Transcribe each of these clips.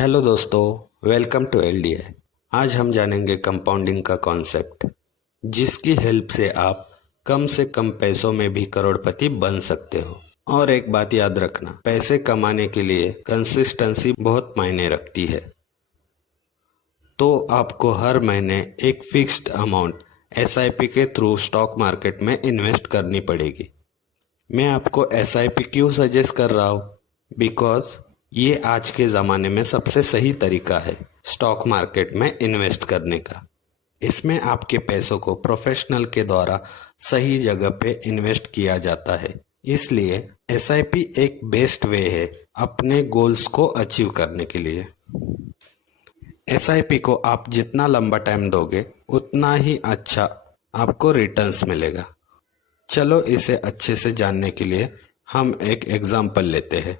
Hello दोस्तों, welcome to LDA. आज हम जानेंगे कंपाउंडिंग का कॉन्सेप्ट, जिसकी हेल्प से आप कम से कम पैसों में भी करोड़पति बन सकते हो। और एक बात याद रखना, पैसे कमाने के लिए कंसिस्टेंसी बहुत मायने रखती है। तो आपको हर महीने एक फिक्स्ड अमाउंट एसआईपी के थ्रू स्टॉक मार्केट में इन्वेस्ट करनी पड़ेगी। मैं आपको एसआईपी क्यों सजेस्ट कर रहा हूँ? बिकॉज ये आज के ज़माने में सबसे सही तरीका है स्टॉक मार्केट में इन्वेस्ट करने का। इसमें आपके पैसों को प्रोफेशनल के द्वारा सही जगह पे इन्वेस्ट किया जाता है। इसलिए एसआईपी एक बेस्ट वे है अपने गोल्स को अचीव करने के लिए। एसआईपी को आप जितना लंबा टाइम दोगे उतना ही अच्छा आपको रिटर्न्स मिलेगा। चलो इसे अच्छे से जानने के लिए हम एक एग्जाम्पल लेते हैं।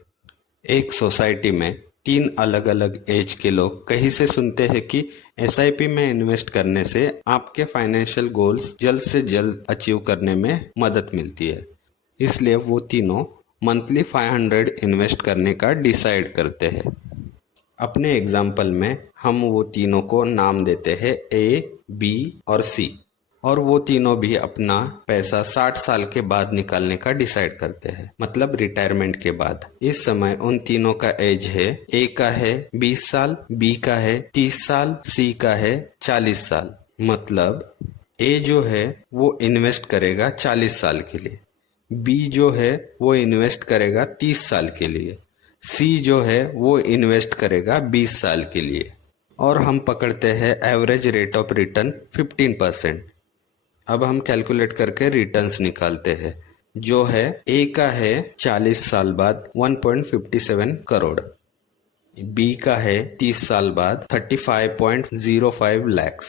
एक सोसाइटी में 3 अलग अलग एज के लोग कहीं से सुनते हैं कि एसआईपी में इन्वेस्ट करने से आपके फाइनेंशियल गोल्स जल्द से जल्द अचीव करने में मदद मिलती है। इसलिए वो तीनों मंथली 500 इन्वेस्ट करने का डिसाइड करते हैं। अपने एग्जाम्पल में हम वो तीनों को नाम देते हैं ए, बी और सी। और वो तीनों भी अपना पैसा 60 साल के बाद निकालने का डिसाइड करते हैं, मतलब रिटायरमेंट के बाद। इस समय उन तीनों का एज है, ए का है 20 साल, बी का है 30 साल, सी का है 40 साल। मतलब ए जो है वो इन्वेस्ट करेगा 40 साल के लिए, बी जो है वो इन्वेस्ट करेगा 30 साल के लिए, सी जो है वो इन्वेस्ट करेगा 20 साल के लिए। और हम पकड़ते हैं एवरेज रेट ऑफ रिटर्न 15%। अब हम कैलकुलेट करके रिटर्न्स निकालते हैं, जो है ए का है 40 साल बाद 1.57 करोड़, बी का है 30 साल बाद 35.05 लैक्स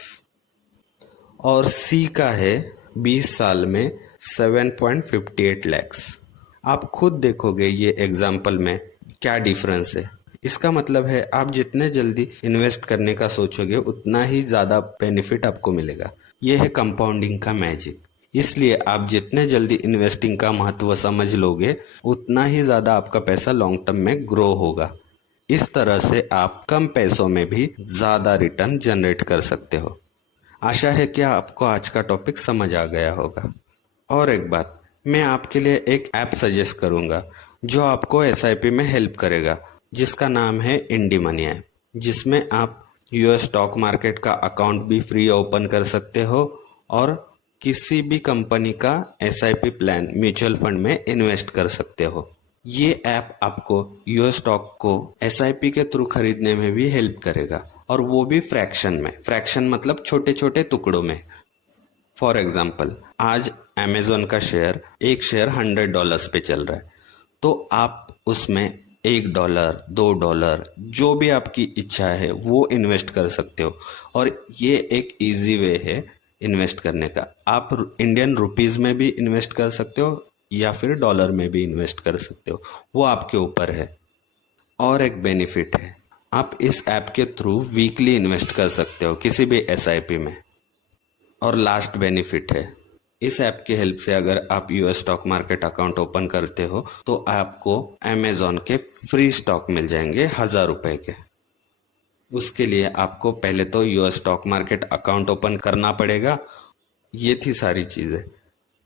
और सी का है 20 साल में 7.58 लैक्स। आप खुद देखोगे ये एग्जाम्पल में क्या डिफरेंस है। इसका मतलब है आप जितने जल्दी इन्वेस्ट करने का सोचोगे उतना ही ज़्यादा बेनिफिट आपको मिलेगा। यह है कंपाउंडिंग का मैजिक। इसलिए आप जितने जल्दी इन्वेस्टिंग का महत्व समझ लोगे उतना ही ज़्यादा आपका पैसा लॉन्ग टर्म में ग्रो होगा। इस तरह से आप कम पैसों में भी ज़्यादा रिटर्न जनरेट कर सकते हो। आशा है कि आपको आज का टॉपिक समझ आ गया होगा। और एक बात, मैं आपके लिए एक ऐप सजेस्ट करूँगा जो आपको एसआईपी में हेल्प करेगा, जिसका नाम है इंडी मनी ऐप, जिसमें आप यूएस स्टॉक मार्केट का अकाउंट भी फ्री ओपन कर सकते हो और किसी भी कंपनी का एसआईपी प्लान म्यूचुअल फंड में इन्वेस्ट कर सकते हो। ये ऐप आपको यूएस स्टॉक को एसआईपी के थ्रू खरीदने में भी हेल्प करेगा, और वो भी फ्रैक्शन में। फ्रैक्शन मतलब छोटे छोटे टुकड़ों में। फॉर एग्जाम्पल, आज अमेजोन का शेयर एक शेयर $100 पे चल रहा है, तो आप उसमें $1, $2 जो भी आपकी इच्छा है वो इन्वेस्ट कर सकते हो। और ये एक इजी वे है इन्वेस्ट करने का। आप इंडियन रुपीज़ में भी इन्वेस्ट कर सकते हो या फिर डॉलर में भी इन्वेस्ट कर सकते हो, वो आपके ऊपर है। और एक बेनिफिट है, आप इस ऐप के थ्रू वीकली इन्वेस्ट कर सकते हो किसी भी एसआईपी में। और लास्ट बेनिफिट है, इस ऐप की हेल्प से अगर आप US stock market account open करते हो तो आपको अमेजोन के फ्री स्टॉक मिल जाएंगे ₹1000 के। उसके लिए आपको पहले तो US stock market account open करना पड़ेगा। ये थी सारी चीज़ें।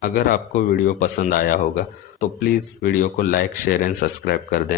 अगर आपको वीडियो पसंद आया होगा तो प्लीज़ वीडियो को लाइक, शेयर एंड सब्सक्राइब कर दें।